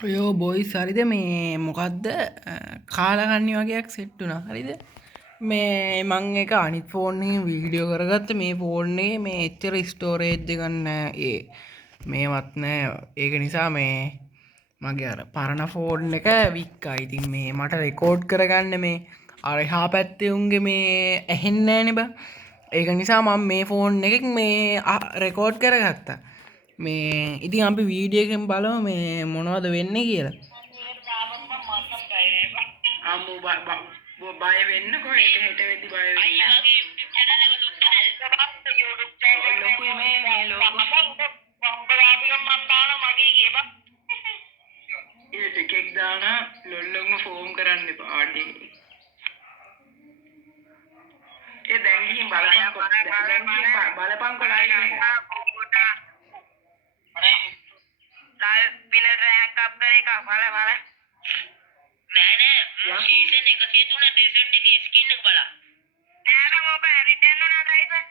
යෝ බොයිස් හරිද මේ මොකක්ද කාලගන්නි වගේයක් සෙට්ටුන හරිද මේ මං එක අනිත් ෆෝර්න්නේ වීඩියෝ කරගත්ත මේ ෆෝර්න්නේ මේ එච්චර ස්ටෝරේජ්ජ ගන්න ඒ මේවත් නෑ ඒක නිසා මේ මගේ අර පරණ ෆෝර්න් එක වික් අයිතින් මේ මට රෙකෝඩ් කරගන්න මේ අරහා පැත්තේ උන්ගේ මේ ඇහෙන්නෑනෙ බ ඒක නිසා මම මේ ෆෝන් එකක් මේ රෙකෝඩ් කරගත්තා මේ ඉතින් අපි වීඩියකෙන් බලව මේ මොනවද වෙන්න කියලා බය වෙන්න කො හෙට වෙදි බය එකෙක් දාන ලොල්ලොම ෆෝම් කරන්න පාඩි ඒ දැන්ගිහින් බලපංකො පින රෑක් අප් කර එක බල බල නෑ නෑ සීසන් 103 රිසල්ට් එක ස්කින් එක බලන්න නෑ නම් ඔබ රිටර්න් වුණා ඩ්‍රයිවර්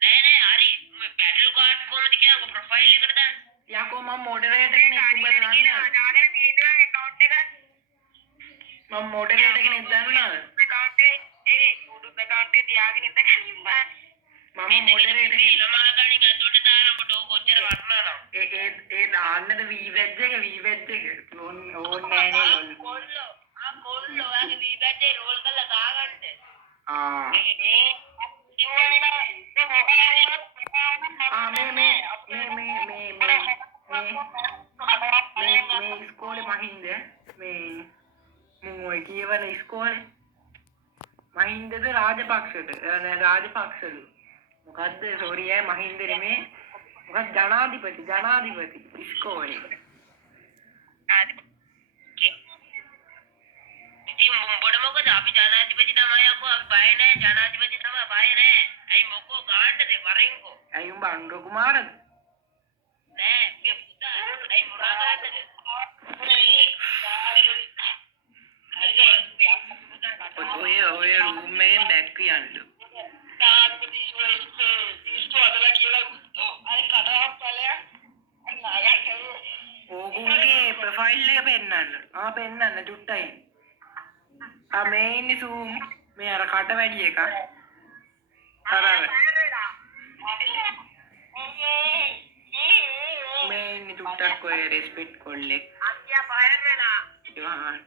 නෑ නෑ හරි මේ පැඩල් කාඩ් කොහමද කියලා ප්‍රොෆයිල් එකට දාන්න යකෝ මම මොඩරේටර් කෙනෙක් උඹලා දන්නවද දාගෙන තියෙනවා account එක මම මොඩරේටර් කෙනෙක් දන්නවද account ඒ YouTube account එක තියාගෙන ඉන්න කලින් බා මම මොඩරේටර් කෙනෙක් ළමා ගණන් අතට දානකොට ඕක කොච්චර වටනවද ඒ දාන්නද වී වෙජ් එක ඕන් නෑනේ ලොල් කොල්ලෝ ඔයාගේ වී බැට් එක රෝල් කරලා දාගන්න මේ ස්කෝලේ මහින්ද මේ මොයි කියවන ස්කෝලේ මහින්දද රාජපක්ෂද රාජපක්ෂලු මොකද්ද සෝරි මහින්ද නෙමේ මොකක්ද ජනාධිපති ස්කෝලේ ඉතින් උඹට මොකද අපි ජනාධිපති තමයි අකෝ අපි බය නැහැ ජනාධිපති තමයි බය නැහැ ඇයි මොකෝ ගාන්නද වරෙන්කෝ ඇයි උඹ අනුර කුමාරද නෑ මේ පුතා ඇයි මොනා ගන්නද ඔය රූම් එකෙන් බැක් කියන්න ජනාධිපති ඉස්තු අදලා කියලා අර කඩාවක් ඵලයක් ඕගොල්ලේ ප්‍රොෆයිල් එක පෙන්නන්න චුට්ටයි මේ ඉන්නේ සූම් මේ අර කට වැඩි එක අර මේ ඉන්නේ චුට්ටක් ඔය රෙස්පෙක්ට් කොල්ලෙක් අයියා ෆයර් වෙලා යහන්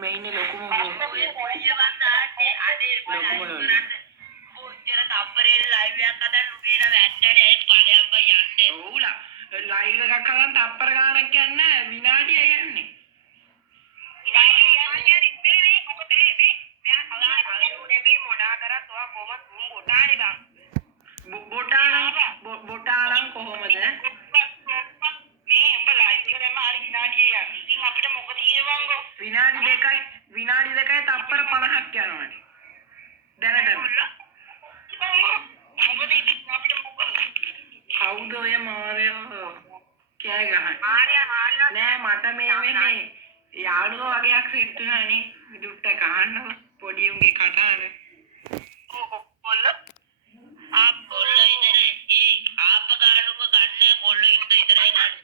මේ ඉන්නේ ලොකුම ඔය පොඩියවත් දාන්නේ අනේ බලන්න ඔච්චර තප්පරේ ලයිව් එකක් හදන්න උගේ නම් ඇත්තට ඒ ඵලයක් බයි යන්නේ ඔව්ලා ලයිව් එකක් හදන්න තප්පර ගානක් යන්නේ විනාඩිය යන්නේ බොටානම් කොහොමද මේ උඹ ලයිව් එක දැම්ම හරි විනාඩිය යන්නේ. ඉතින් අපිට මොකද කියවංගෝ? විනාඩි දෙකයි තප්පර 50ක් යනවනේ. දැනටම. මොකද ඉතින් අපිට මොකද? කවුද ඔය මාරයෝ? කෑ ගහන්නේ. මාරියා නෑ මට මේ වෙන්නේ යාළුවෝ වගේක් සිටුනානේ. විදුට්ට කහන්නකො පොඩි උන්ගේ කටහඬ. කොල්ල ආප්පොල්ල ඉදරේ ආප්ප ගානුක ගන්න කොල්ල ඉන්න ඉදරයි ගන්න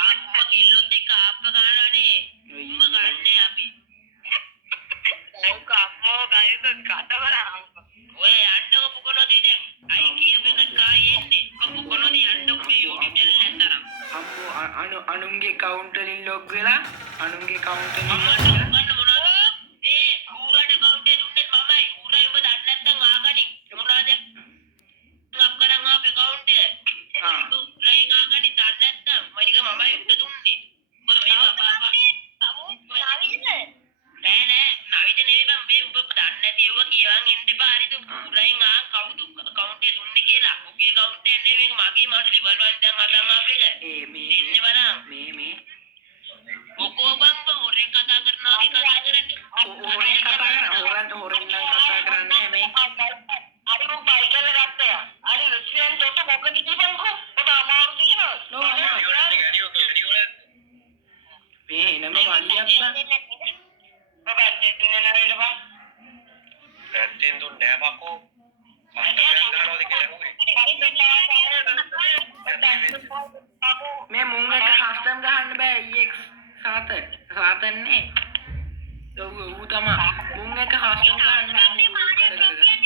ආප්ප කිල්ලොත් එක්ක ආප්ප ගන්නනේ උඹ ගන්න අපි ඕක අම්මෝ ගයිද කඩවරන් ඔය යන්නකො පුකොනෝදී දැන් අයි කියපෙක කායෙන්නේ පුකොනෝදී යන්නකො මේ YouTube channel එක තරම් අම්මෝ අනුන්ගේ account වලින් log වෙලා අනුන්ගේ account වලින් ගන්න මොනවද ඒ ඌරට account එක දුන්නේ මමයි ඌරයි ඔබ දන්නේ නැත්නම් ආගනි මොනවද අප් කරන් ආපේ account එක ඌරයි ආගනි දන්නේ නැත්නම් මයික මමයි උට දුන්නේ ඔබ මේවා බාබා නෑ නවිත නෙවෙයි බං මේ ඔබ දන්නේ නැති ඒවා කියවන් එන්න එපා හරිද ඌරයි ආ කවුද account එක දුන්නේ කියලා ඔගේ account එක නෙවෙයි මේක මගේ මට level 1 දැන් හදන් ආපේක මේ ඉන්නේ බලන්න මේ ඔකෝ බං හොරෙන් කතා කරනවා වගේ කතා කරන්නේ හොරෙන් කතා කරන හොරෙන් නම් කතා කරන්නේ මේ අර උන් බයිකල් ගත්තා අර රෙස්ටුරන්ට් එකට මොකද කියනකො ඔබ අමාරු තියෙනවා මේ එනම වලියක් ඔබ ඇත්තෙන් නේද බං ඇත්තෙන් දුන්නේ නෑ බකෝ කන්ටර් ගන්නවද කියලා ඇහුවේ මේ මුං එක කස්ටම් ගහන්න බෑ EX සාතන්නේ ඌ තමයි මුං එක කස්ටම් ගහන්න බෑ මුං කඩ කරගෙන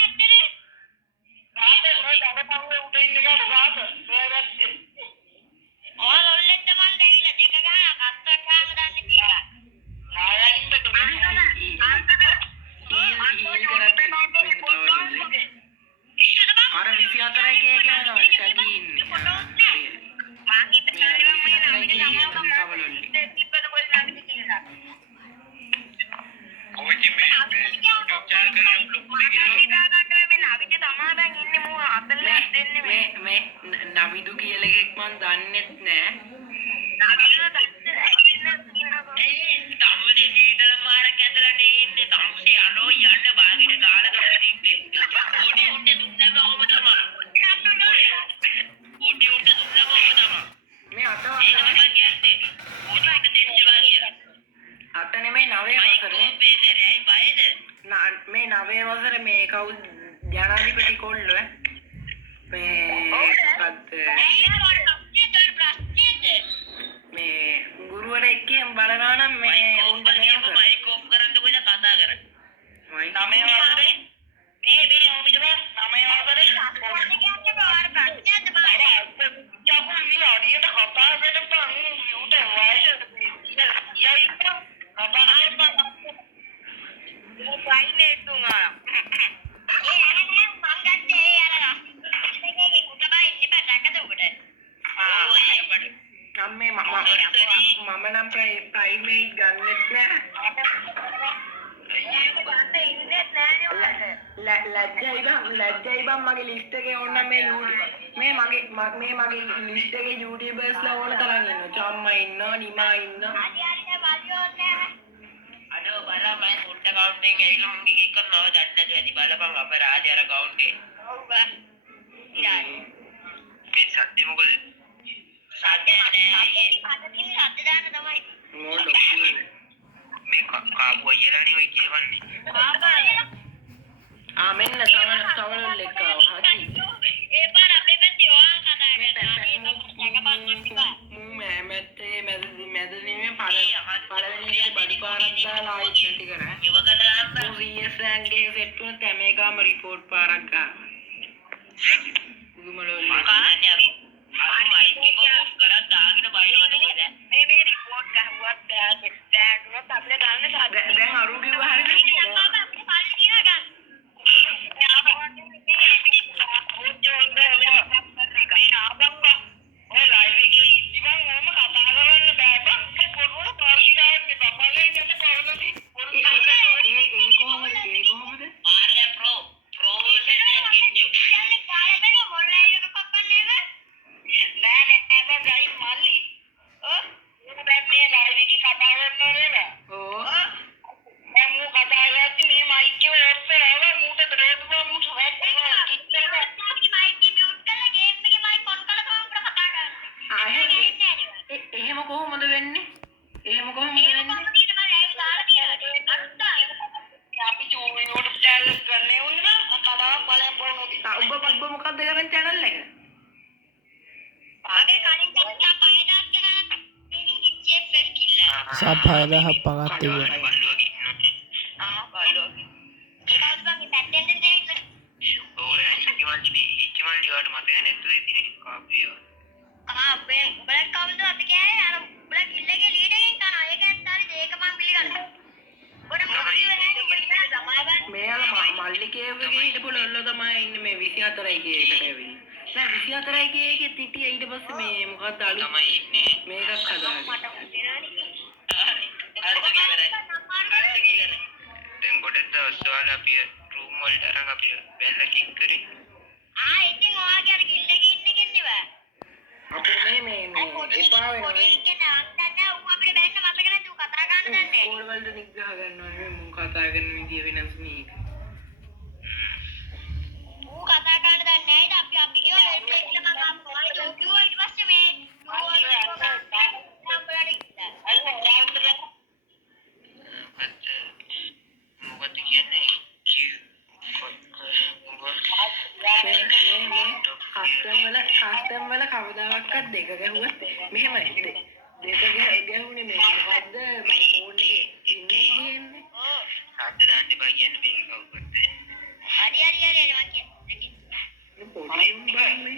අර 24 කේ ගානවා ටගි ඉන්නේ කොහොමද මේ YouTube channel කරන vlog මේ නමිදු කියලා එකෙක් මන් දන්නෙත් නෑ තමුසේ සීතල මාරක් ඇදලා ඉන්නේ තමුසේ අනෝ යන්න බාගෙට ගාලා කරලා ඉන්නේ ඕඩි උඩ දුන්නම ඕම තමයි ඕඩි උඩ දුන්නම ඕම තමයි මේ අත ඒක වසරේ තමයි කියන්නේ ඕඩි උඩ දෙන්නවා කියලා අත නෙමෙයි 9 වසරේ බේදරයි බයද මේ 9 වසරේ මේ කවුද ජනාධිපති කොල්ලෝ මේ මේ ගුරුවරයෙක් කියන බලනවා නම් මේ උන්ට මේක මයික් ඔෆ් කරන්න කොයිද කතා කරන්නේ මයි 9 වසරේ මේ ඕමිද 9 වසරේ අම්මේ මම නම් ප්‍රයිමේට් ගන්නෙත් නෑ ලැජ්ජයි බං මගේ ලිස්ට් එකේ ඕන්න මේ මගේ ලිස්ට් එකේ YouTubers ඕන තරම් ඉන්නවා චම්මා ඉන්නවා නිමා ඉන්නවා අඩෝ බලලා මම සුට් account එකෙන් ඇවිල්ලා මම එක කරනවා දන්නේ නැතුව ඇති බලපන් අපරාධය අර account එකේ ඔව් බා ඉතින් මේ සත්‍ය මොකද සත්‍ය නෑ සත්‍ය දාන්න තමයි මොඩ මේ කාපු අයියලානේ ඔය කියවන්නේ මෙන්න සවලුල් එක්ක ආවා හරි ඒ පාර අපේ පැත්තේ ඔයාන් කතා කරනවා මැදනේ පළවෙනි එක බඩු පාරක් දාලා ආයෙත් නැති කරා ඉව කතාවක් VSන්ගේ සෙට් වුණ තැමේකම රිපෝට් පාරක් ගන්නවා උගමලෝ කාන්නේ අපි මයික් එක ඔෆ් කරලා දාගෙන බයිනවද කොහෙද මේ රිපෝට් ගහුවත් දැන් අපිට ගන්න දැන් අරු කිව්වා හරිද අපිට පල්ලි කියලා ගන්න එහෙම කොහොමද වෙන්නේ? අපි YouTube channel කරන්නේ උන්නා කතාවක් බලන්න පුළුවන්. ඔබ මොකක්ද කරන්නේ channel එක? ආගේ කලින් තමයි පයදාස් කරා. මේ හිච්චේ කිල්ලා. සබ් 6000ක් පගත් තිබුණා. බලෝ. ඒකත් බං පැත්තෙන් දෙන්න. ඔය ඉච්චිමල්ලි වට මතක නැතුව ඉතින් කාපිය අපේ උඹලා කවුද අපි කෑේ අර උඹලා කිල්ලගේ ලීඩ් එකෙන් කනවා ඒක ඇත්තාලි ඒක මම පිළිගන්නවා ඔඩ මොකද වෙන්නේ උඹලා සමාවෙන් මෙයාලා මල්ලිකේවගේ හිටපු ලොල්ලෝ තමයි ඉන්නේ මේ 24යි කී එකට ඇවිල්ලා. නෑ 24යි කී එකේ තිටිය ඊට පස්සේ මේ මොකක්ද අලුත් තමයි ඉන්නේ මේකක් හදාගන්න. මට හිතෙනවනේ දැන් ගොඩක් දවස් වල අපි රූම් වලට අරන් අපි බැලලා කික් කරේ ඉතින් ඔයාගේ අර කිල්ලගේ ඉන්න කෙන්නේ බෑ අපේ මේ එපා වෙනවා. ඒක නෑ ඌ අපිට බැන්න මතක නැති ඌ කතා ගන්න දන්නේ නැහැ කෝල් වලට නිග්‍රහ ගන්නවා නෙමෙයි මුන් කතා කරන විදිය වෙනස් නේද? ඌ කතා ගන්න දන්නේ නැහැ අපි කියව වෙබ් එක මම ආපුවා ඌ කිව්වා ඊට පස්සේ මේ මොකද කියන්නේ කස්ටම් වල කවදාවත් එකක් දෙක ගැහුවත් මෙහෙමයි දෙක ගැහුනේ මේ මොකද්ද මම ෆෝන් එකේ ඉන්නේ කියන්නේ සද්ද දාන්න එපා කියන්නේ මේක කවුරුත් හරි මම කියන්නේ පොඩි උන් බලන්නේ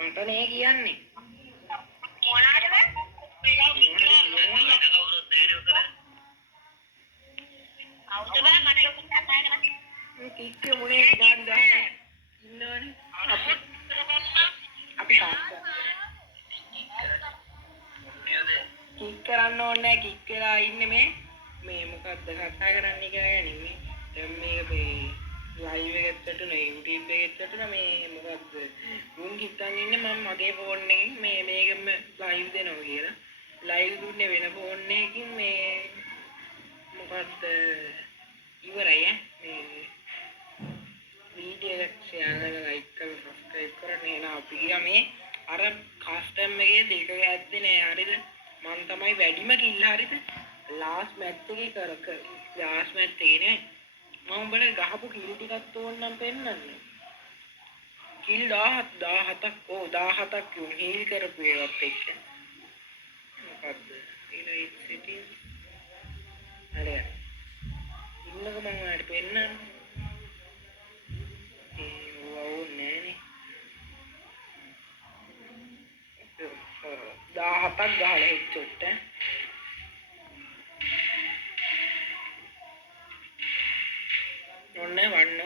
මට නේ කියන්නේ කික්ක මොනේ දාන්න ඉන්නවනේ අපි කික් කරන්න ඕනේ කික් කරලා ඉන්නේ මේ මොකද්ද කතා කරන්න කියලා නෙමෙයි දැන් මේක මේ ලයිව් එකකට නේ YouTube එකකට මේ මොකද්ද මුන් හිතන් ඉන්නේ මම මගේ ෆෝන් එකෙන් මේකෙම ලයිව් දෙනවා කියලා ලයිව් දුන්නේ වෙන ෆෝන් එකකින් මේ මොකද්ද ඉවරයි මේ වීඩියෝ එක ෂෙයාර් කරලා ලයික් කරලා සබ්ස්ක්‍රයිබ් කරන්න එන අපි ගියා මේ අර කස්ටම් එකේ දෙක ඇද්දේ නෑ හරිද මම තමයි වැඩිම කිල් හරිද ලාස්ට් මැච් එකේ ලාස්ට් මැච් එකේ නේ මම උඹලා ගහපු කිල් ටිකක් ඕන්නම් පෙන්නන්න කිල් 17ක් 17ක් යුන් හීල් කරපු ඒවත් එක්ක මොකද්ද ඉලයිට් සිටින් හරි ඉන්නක මම ඔයාලට පෙන්නන්න නෑනේ 17ක් ගහලා හෙච්චොට්ට ඔන්න වන්න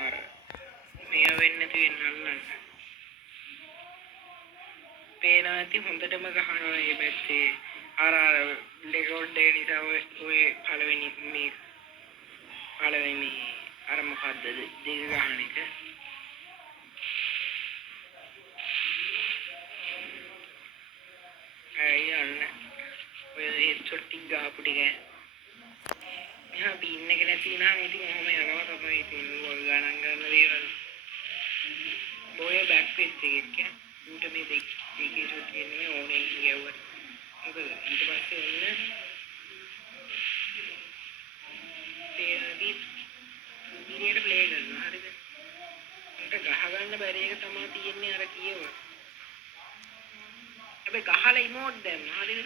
අර මේ වෙන්න තියෙන අල්ලන්න පේනවා ඇති හොඳටම ගහනවා මේ පැත්තේ අර ලෙගෝඩ් එක නිසා ඔය පළවෙනි අර මොකද්ද දෙක ගහන එක අයන්න ඔය හෙඩ්ෂොට් ටික ගහපු ටික මෙහා බින් එක නැති වුණාම ඉතින් ඔහොම යනවා තමයි ඉතින් වල් ගණන් ගන්න දේවල් ඔය බෑක් පිච් එකක් උන්ට මේ දෙකේ ෂොට් කියන්නේ ඕනේ කියවුවා මොකද ඊට පස්සේ ඔන්න පේනදී ඉරියට ප්ලේ කරනවා හරිද උන්ට ගහ ගන්න බැරි එක තමයි තියෙන්නේ අර කියව හැබැයි ගහලා ඉමෝට් දැම්ම හරිද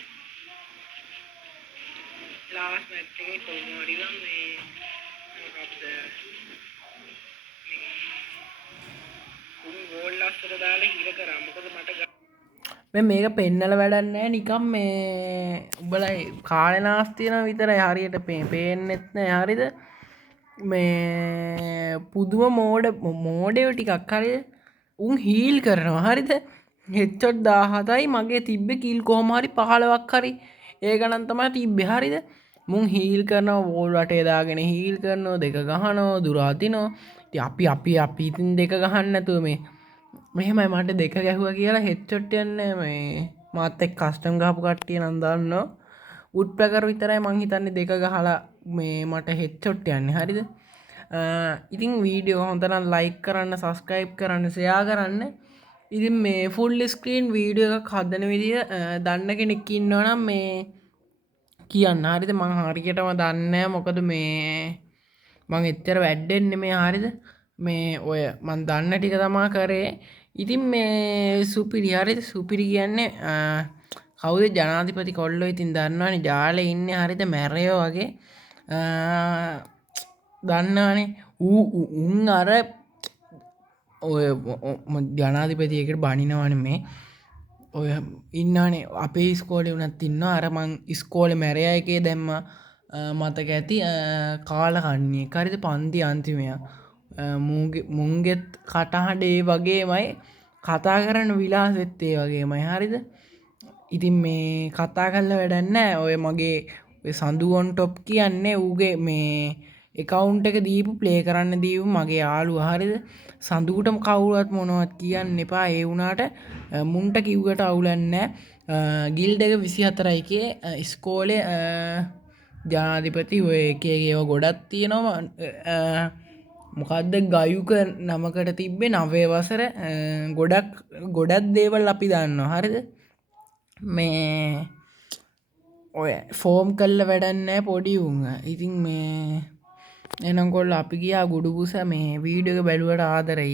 ලාස්ට් මැච් එකේ කොහොම හරි වම් මේ මොකක්ද උන් ගෝල් ලස්සට දාලා හිර කරා මොකද මට මේක පෙන්නල වැඩක් නැහැ නිකම් මේ උඹලා කාලේ නාස්තියන විතරයි හරියට පේන්නෙත් නැහැ හරිද මේ පුදුම මෝඩයෝ ටිකක් හරිද උන් හීල් කරනවා හරිද හෙච්චොට් 17යි මගේ තිබ්බේ කිල් කොහොම හරි 15ක් හරි ඒක නම් තමයි තිබ්බේ හරිද මුන් හීල් කරනවා වෝල් වටේ දාගෙන හීල් කරනවා දෙක ගහනවා දුර අදිනවා ඉතින් අපි ඉතින් දෙක ගහන්න නැතුව මේ මෙහෙමයි මට දෙක ගැහුවා කියලා හෙච්චොට් යන්නේ මේ මාත් එක්ක කස්ටම් ගහපු කට්ටිය නම් දන්නවා වුඩ් පැකර් විතරයි මං හිතන්නේ දෙක ගහලා මේ මට හෙච්චොට් යන්නේ හරිද ඉතින් වීඩියෝ හොඳ නම් ලයික් කරන්න සබස්ක්‍රයිබ් කරන්න ෂෙයා කරන්න ඉතින් මේ ෆුල් ස්ක්‍රීන් වීඩියෝ එකක් හදන විදිය දන්න කෙනෙක් ඉන්නවා නම් මේ කියන්න හරිද මං හරියටම දන්නේ නැහැ මොකද මේ මං එච්චර වැඩෙන්නේ මේ හරිද මේ ඔය මං දන්න ටික තමා කරේ ඉතින් මේ සුපිරි හරිද සුපිරි කියන්නේ කවුද ජනාධිපති කොල්ලෝ ඉතින් දන්නවනේ ජාලේ ඉන්නේ හරිද මැරයෝ වගේ දන්නවනේ උන් අර ඔය ජනාධිපතියකට බනිනවනේ මේ ඔය ඉන්නනේ අපේ ඉස්කෝලේ උනත් ඉන්නවා අර මං ඉස්කෝලේ මැරයා එකේ දැම්මා මතක ඇති කාලකන්ණිය හරිද පන්ති අන්තිමයා මුන්ගෙත් කටහඬ ඒ වගේමයි කතා කරන විලාසෙත් ඒ වගේමයි හරිද ඉතින් මේ කතා කරලා වැඩක් නැහැ ඔය මගේ ඔය සඳුන් ටොප් කියන්නේ ඌගේ මේ account එක දීපු ප්ලේ කරන්න දීපු මගේ යාළුවා හරිද සඳුටම කවුරුවත් මොනවත් කියන්න එපා ඒ වුණාට මුන්ට කිව්වට අවුලක් නැහැ ගිල්ඩ් එක 24යි කේ ඉස්කෝලේ ජනාධිපති ඔය එක ඒවා ගොඩක් තියෙනවා මොකක්ද ගයුක නමකට තිබ්බේ 9 වසර ගොඩක් දේවල් අපි දන්නවා හරිද මේ ඔය ෆෝම් කල්ල වැඩන්නෑ පොඩි උන් ඉතින් මේ එනකොල් අපි ගියා ගුඩුපුස මේ වීඩියක බැලුවට ආදරය